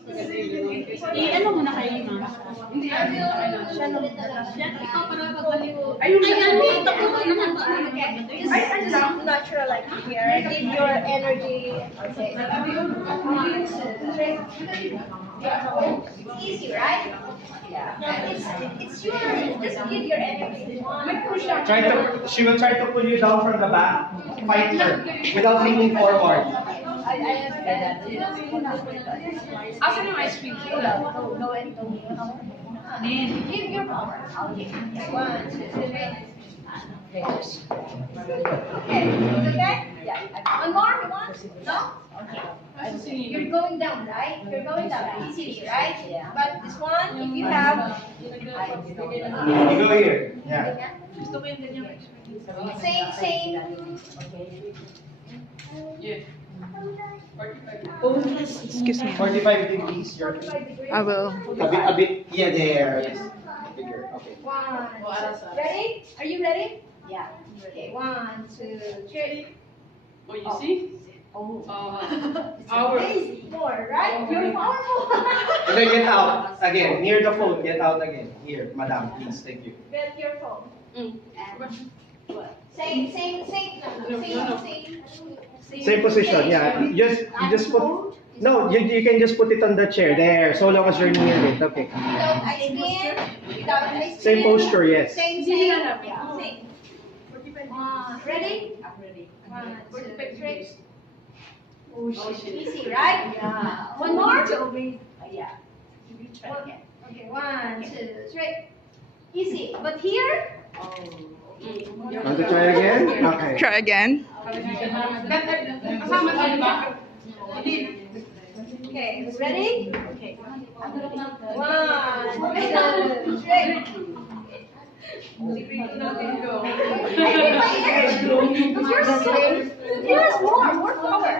Ano mo na kayo yung hindi. Siya nung ikaw para magbalik. Ayun, natural like here. Give your energy. Okay. It's easy, right? Yeah. It's your, just give your energy. She will try to pull you down from the back. Fight her without leaning forward. Asan yung ice cream? No, give your power. I'll give you. 1, 2, 3. Okay, it's okay? Yeah. One more, you want? No? Okay. You're going down, right? You're going down easily, right? Yeah. But this one, if you have... You go here. Yeah. Same. Yeah. Excuse me. 45 degrees. I will. A bit. Yeah, there. Bigger. Okay. 1, 2. Ready? Are you ready? Yeah. Okay. 1, 2, 3. Oh, you see? Oh. Power. More, right? You're powerful. And then get out again. Near the phone. Get out again. Here, madam, please. Thank you. Get your phone. Same position. Yeah. You just put. No, you can just put it on the chair there. So long as you're near it. Okay. Without ice cream. Without ice cream. Same posture. Yes. Same. Yeah. Same. Ready? I'm ready. 1, 2, 3. Oh, shit. Easy, right? Yeah. One more? Yeah. Okay, 1, 2, 3. Easy. But here? Want to try again? Okay. Try again. Okay, ready? Okay. 1, 2, 3. I need my energy. You're so, give us more power.